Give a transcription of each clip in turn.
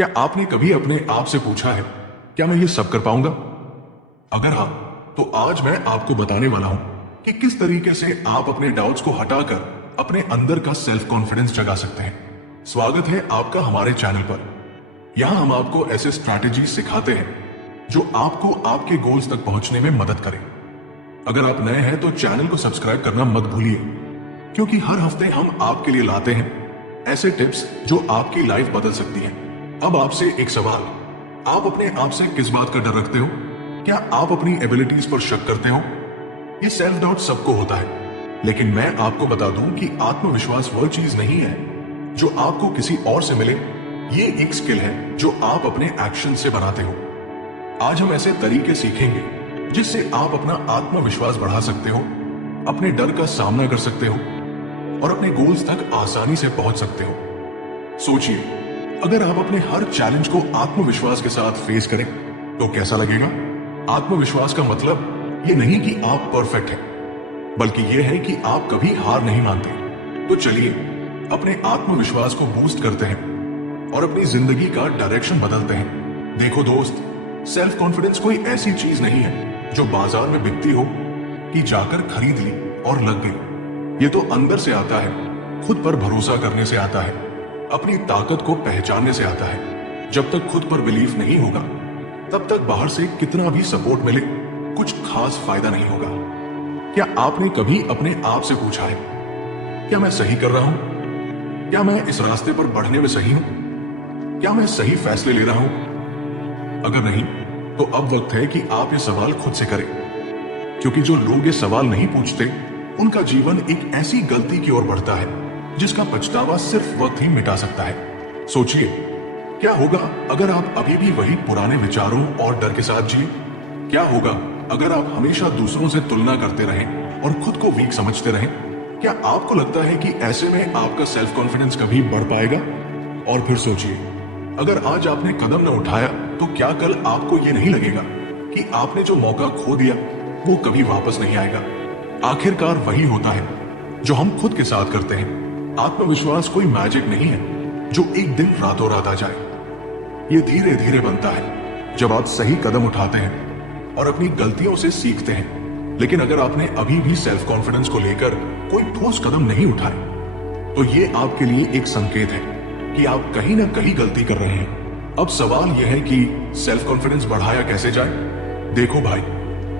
क्या आपने कभी अपने आप से पूछा है, क्या मैं ये सब कर पाऊंगा? अगर हाँ, तो आज मैं आपको बताने वाला हूं कि किस तरीके से आप अपने डाउट्स को हटाकर अपने अंदर का सेल्फ कॉन्फिडेंस जगा सकते हैं। स्वागत है आपका हमारे चैनल पर। यहां हम आपको ऐसे स्ट्रैटेजी सिखाते हैं जो आपको आपके गोल्स तक पहुंचने में मदद करें। अगर आप नए हैं तो चैनल को सब्सक्राइब करना मत भूलिए, क्योंकि हर हफ्ते हम आपके लिए लाते हैं ऐसे टिप्स जो आपकी लाइफ बदल सकती हैं। अब आपसे एक सवाल, आप अपने आप से किस बात का डर रखते हो? क्या आप अपनी एबिलिटीज पर शक करते हो? ये सेल्फ डाउट सबको होता है, लेकिन मैं आपको बता दूं कि आत्मविश्वास वह चीज नहीं है जो आपको किसी और से मिले। ये एक स्किल है जो आप अपने एक्शन से बनाते हो। आज हम ऐसे तरीके सीखेंगे जिससे आप अपना आत्मविश्वास बढ़ा सकते हो, अपने डर का सामना कर सकते हो और अपने गोल्स तक आसानी से पहुंच सकते हो। सोचिए, अगर आप अपने हर चैलेंज को आत्मविश्वास के साथ फेस करें तो कैसा लगेगा? आत्मविश्वास का मतलब ये नहीं कि आप परफेक्ट हैं, बल्कि ये है कि आप कभी हार नहीं मानते। तो चलिए अपने आत्मविश्वास को बूस्ट करते हैं और अपनी जिंदगी का डायरेक्शन बदलते हैं। देखो दोस्त, सेल्फ कॉन्फिडेंस कोई ऐसी चीज नहीं है जो बाजार में बिकती हो कि जाकर खरीद ली और लग गई। ये तो अंदर से आता है, खुद पर भरोसा करने से आता है, अपनी ताकत को पहचानने से आता है। जब तक खुद पर बिलीफ नहीं होगा, तब तक बाहर से कितना भी सपोर्ट मिले कुछ खास फायदा नहीं होगा। क्या आपने कभी अपने आप से पूछा है, क्या मैं सही कर रहा हूं? क्या मैं इस रास्ते पर बढ़ने में सही हूं? क्या मैं सही फैसले ले रहा हूं? अगर नहीं, तो अब वक्त है कि आप ये सवाल खुद से करें, क्योंकि जो लोग ये सवाल नहीं पूछते उनका जीवन एक ऐसी गलती की ओर बढ़ता है जिसका पछतावा सिर्फ वक्त ही मिटा सकता है। सोचिए, क्या होगा अगर आप अभी भी वही पुराने विचारों और डर के साथ जिए? क्या होगा अगर आप हमेशा दूसरों से तुलना करते रहें और खुद को वीक समझते रहें? क्या आपको लगता है कि ऐसे में आपका सेल्फ कॉन्फिडेंस कभी बढ़ पाएगा? और फिर सोचिए, अगर आज आपने कदम न उठाया तो क्या कल आपको ये नहीं लगेगा कि आपने जो मौका खो दिया वो कभी वापस नहीं आएगा? आखिरकार वही होता है जो हम खुद के साथ करते हैं। आत्मविश्वास कोई मैजिक नहीं है जो एक दिन रातों रात आ जाए। ये धीरे धीरे बनता है जब आप सही कदम उठाते हैं और अपनी गलतियों से सीखते हैं। लेकिन अगर आपने अभी भी सेल्फ कॉन्फिडेंस को लेकर कोई ठोस कदम नहीं उठाए, तो ये आपके लिए एक संकेत है कि आप कहीं ना कहीं गलती कर रहे हैं। अब सवाल यह है कि सेल्फ कॉन्फिडेंस बढ़ाया कैसे जाए? देखो भाई,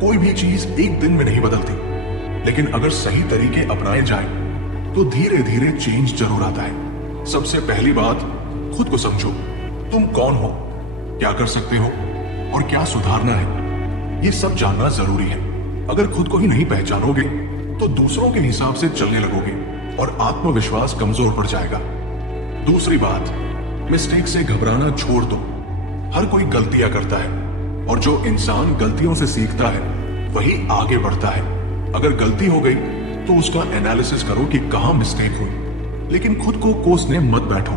कोई भी चीज एक दिन में नहीं बदलती, लेकिन अगर सही तरीके अपनाए जाए तो धीरे धीरे चेंज जरूर आता है। सबसे पहली बात, खुद को समझो। तुम कौन हो, क्या कर सकते हो और क्या सुधारना है, ये सब जानना जरूरी है। अगर खुद को ही नहीं पहचानोगे तो दूसरों के हिसाब से चलने लगोगे और आत्मविश्वास कमजोर पड़ जाएगा। दूसरी बात, मिस्टेक से घबराना छोड़ दो। हर कोई गलतियां करता है और जो इंसान गलतियों से सीखता है वही आगे बढ़ता है। अगर गलती हो गई तो उसका एनालिसिस करो कि कहां मिस्टेक हुई, लेकिन खुद को कोसने मत बैठो।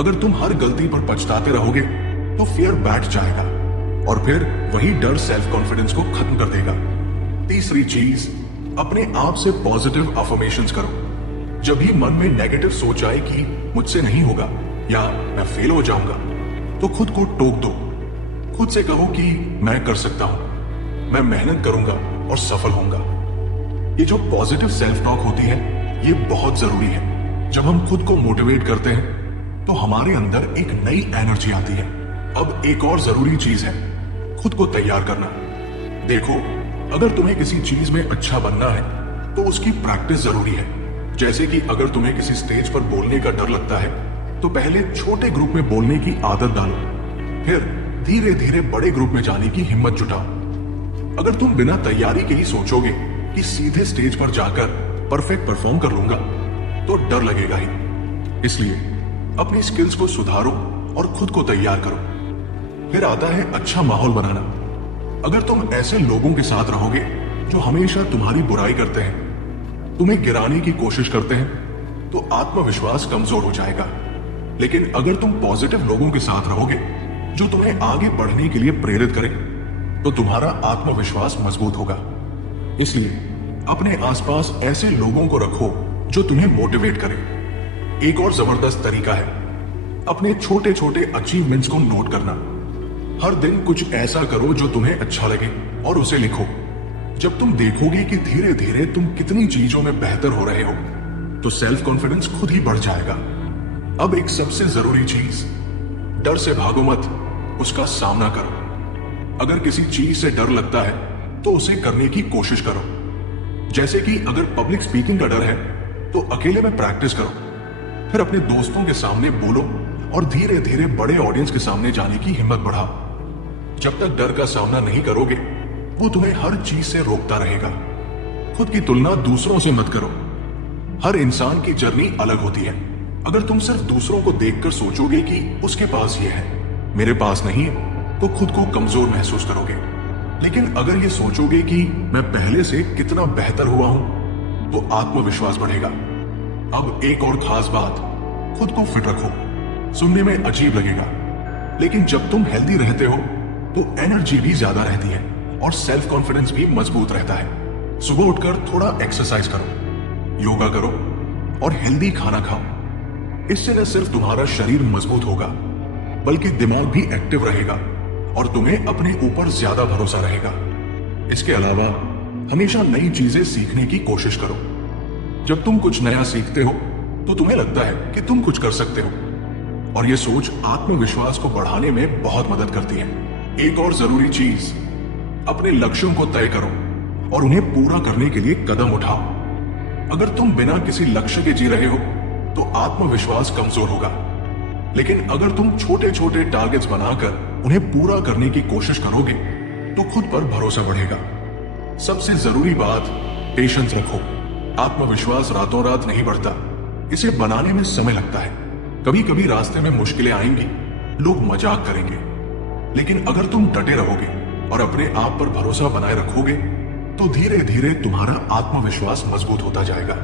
अगर तुम हर गलती पर पछताते रहोगे तो फियर बैठ जाएगा और फिर वही डर सेल्फ कॉन्फिडेंस को खत्म कर देगा। तीसरी चीज, अपने आप से पॉजिटिव अफर्मेशंस करो। जब भी मन में नेगेटिव सोच आए कि मुझसे नहीं होगा या मैं फेल हो जाऊंगा, तो खुद को टोक दो। खुद से कहो कि मैं कर सकता हूं, मैं मेहनत करूंगा और सफल होऊंगा। ये जो पॉजिटिव सेल्फ टॉक होती है, ये बहुत जरूरी है। जब हम खुद को मोटिवेट करते हैं तो हमारे अंदर एक नई एनर्जी आती है। अब एक और जरूरी चीज है, खुद को तैयार करना। देखो, अगर तुम्हें किसी चीज में अच्छा बनना है तो उसकी प्रैक्टिस जरूरी है। जैसे कि अगर तुम्हें किसी स्टेज पर बोलने का डर लगता है तो पहले छोटे ग्रुप में बोलने की आदत डालो, फिर धीरे धीरे बड़े ग्रुप में जाने की हिम्मत जुटाओ। अगर तुम बिना तैयारी के ही सोचोगे कि सीधे स्टेज पर जाकर परफेक्ट परफॉर्म कर लूंगा, तो डर लगेगा ही। इसलिए अपनी स्किल्स को सुधारो और खुद को तैयार करो। फिर आता है अच्छा माहौल बनाना। अगर तुम ऐसे लोगों के साथ रहोगे जो हमेशा तुम्हारी बुराई करते हैं, तुम्हें गिराने की कोशिश करते हैं, तो आत्मविश्वास कमजोर हो जाएगा। लेकिन अगर तुम पॉजिटिव लोगों के साथ रहोगे जो तुम्हें आगे बढ़ने के लिए प्रेरित करें, तो तुम्हारा आत्मविश्वास मजबूत होगा। इसलिए अपने आसपास ऐसे लोगों को रखो जो तुम्हें मोटिवेट करें। एक और जबरदस्त तरीका है, अपने छोटे छोटे अचीवमेंट्स को नोट करना। हर दिन कुछ ऐसा करो जो तुम्हें अच्छा लगे और उसे लिखो। जब तुम देखोगे कि धीरे धीरे तुम कितनी चीजों में बेहतर हो रहे हो, तो सेल्फ कॉन्फिडेंस खुद ही बढ़ जाएगा। अब एक सबसे जरूरी चीज, डर से भागो मत, उसका सामना करो। अगर किसी चीज से डर लगता है तो उसे करने की कोशिश करो। जैसे कि अगर पब्लिक स्पीकिंग का डर है तो अकेले में प्रैक्टिस करो, फिर अपने दोस्तों के सामने बोलो और धीरे धीरे बड़े ऑडियंस के सामने जाने की हिम्मत बढ़ाओ। जब तक डर का सामना नहीं करोगे, वो तुम्हें हर चीज से रोकता रहेगा। खुद की तुलना दूसरों से मत करो। हर इंसान की जर्नी अलग होती है। अगर तुम सिर्फ दूसरों को देखकर सोचोगे कि उसके पास ये है, मेरे पास नहीं है, तो खुद को कमजोर महसूस करोगे। लेकिन अगर ये सोचोगे कि मैं पहले से कितना बेहतर हुआ हूं, तो आत्मविश्वास बढ़ेगा। अब एक और खास बात, खुद को फिट रखो। सुनने में अजीब लगेगा, लेकिन जब तुम हेल्दी रहते हो तो एनर्जी भी ज्यादा रहती है और सेल्फ कॉन्फिडेंस भी मजबूत रहता है। सुबह उठकर थोड़ा एक्सरसाइज करो, योगा करो और हेल्दी खाना खाओ। इससे न सिर्फ तुम्हारा शरीर मजबूत होगा, बल्कि दिमाग भी एक्टिव रहेगा और तुम्हें अपने ऊपर ज्यादा भरोसा रहेगा। इसके अलावा हमेशा नई चीजें सीखने की कोशिश करो। जब तुम कुछ नया सीखते हो तो तुम्हें लगता है कि तुम कुछ कर सकते हो, और यह सोच आत्मविश्वास को बढ़ाने में बहुत मदद करती है। एक और जरूरी चीज, अपने लक्ष्यों को तय करो और उन्हें पूरा करने के लिए कदम उठाओ। अगर तुम बिना किसी लक्ष्य के जी रहे हो तो आत्मविश्वास कमजोर होगा, लेकिन अगर तुम छोटे छोटे टारगेट्स बनाकर उन्हें पूरा करने की कोशिश करोगे तो खुद पर भरोसा बढ़ेगा। सबसे जरूरी बात, पेशेंस रखो। आत्मविश्वास रातों रात नहीं बढ़ता, इसे बनाने में समय लगता है। कभी कभी रास्ते में मुश्किलें आएंगी, लोग मजाक करेंगे, लेकिन अगर तुम डटे रहोगे और अपने आप पर भरोसा बनाए रखोगे तो धीरे धीरे तुम्हारा आत्मविश्वास मजबूत होता जाएगा।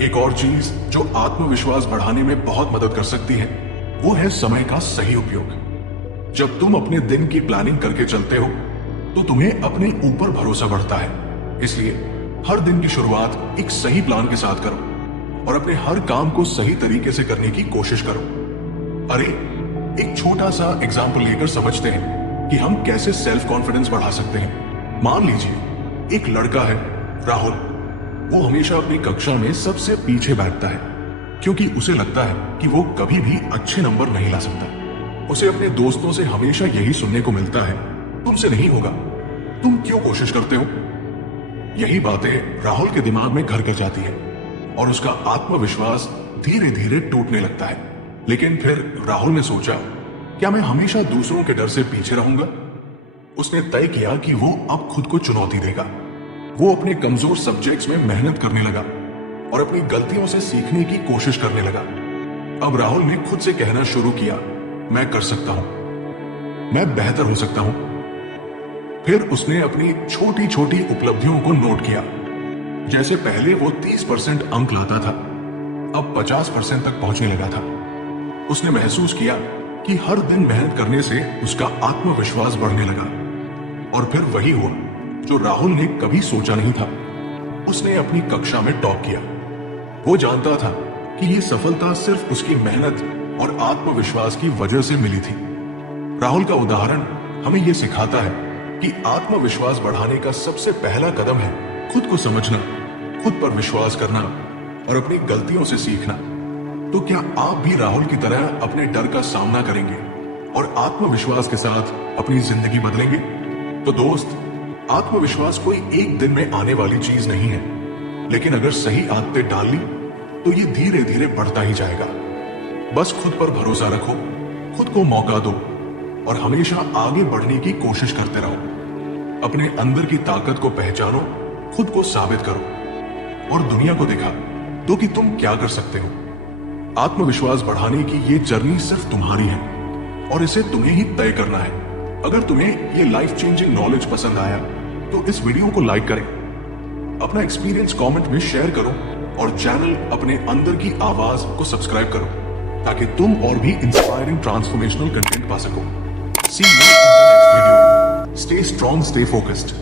एक और चीज जो आत्मविश्वास बढ़ाने में बहुत मदद कर सकती है, वो है समय का सही उपयोग। जब तुम अपने दिन की प्लानिंग करके चलते हो तो तुम्हें अपने ऊपर भरोसा बढ़ता है। इसलिए हर दिन की शुरुआत एक सही प्लान के साथ करो और अपने हर काम को सही तरीके से करने की कोशिश करो। अरे, एक छोटा सा एग्जाम्पल लेकर समझते हैं कि हम कैसे सेल्फ कॉन्फिडेंस बढ़ा सकते हैं। मान लीजिए एक लड़का है, राहुल। वो हमेशा अपनी कक्षा में सबसे पीछे बैठता है क्योंकि उसे लगता है कि वो कभी भी अच्छे नंबर नहीं ला सकता। उसे अपने दोस्तों से हमेशा यही सुनने को मिलता है, तुमसे नहीं होगा, तुम क्यों कोशिश करते हो। यही बातें राहुल के दिमाग में घर कर जाती है और उसका आत्मविश्वास धीरे धीरे टूटने लगता है। लेकिन फिर राहुल ने सोचा, क्या मैं हमेशा दूसरों के डर से पीछे रहूंगा? उसने तय किया कि वो अब खुद को चुनौती देगा। वो अपने कमजोर सब्जेक्ट्स में मेहनत करने लगा और अपनी गलतियों से सीखने की कोशिश करने लगा। अब राहुल ने खुद से कहना शुरू किया, मैं कर सकता हूं, मैं बेहतर हो सकता हूं। फिर उसने अपनी छोटी छोटी उपलब्धियों को नोट किया। जैसे पहले वो 30% अंक लाता था, अब 50% तक पहुंचने लगा था। उसने महसूस किया कि हर दिन मेहनत करने से उसका आत्मविश्वास बढ़ने लगा। और फिर वही हुआ जो राहुल ने कभी सोचा नहीं था। उसने अपनी कक्षा में टॉप किया। वो जानता था कि ये सफलता सिर्फ उसकी मेहनत और आत्मविश्वास की वजह से मिली थी। राहुल का उदाहरण हमें यह सिखाता है कि आत्मविश्वास बढ़ाने का सबसे पहला कदम है खुद को समझना, खुद पर विश्वास करना और अपनी गलतियों से सीखना। तो क्या आप भी राहुल की तरह अपने डर का सामना करेंगे और आत्मविश्वास के साथ अपनी जिंदगी बदलेंगे? तो दोस्त, आत्मविश्वास कोई एक दिन में आने वाली चीज नहीं है, लेकिन अगर सही आदतें डाल ली तो ये धीरे धीरे बढ़ता ही जाएगा। बस खुद पर भरोसा रखो, खुद को मौका दो और हमेशा आगे बढ़ने की कोशिश करते रहो। अपने अंदर की ताकत को पहचानो, खुद को साबित करो और दुनिया को दिखा दो कि तुम क्या कर सकते हो। आत्मविश्वास बढ़ाने की ये जर्नी सिर्फ तुम्हारी है और इसे तुम्हें ही तय करना है। अगर तुम्हें ये लाइफ चेंजिंग नॉलेज पसंद आया तो इस वीडियो को लाइक करें, अपना एक्सपीरियंस कमेंट में शेयर करो और चैनल अपने अंदर की आवाज को सब्सक्राइब करो ताकि तुम और भी इंस्पायरिंग ट्रांसफॉर्मेशनल कंटेंट पा सको। See you in the next video. Stay strong, stay focused.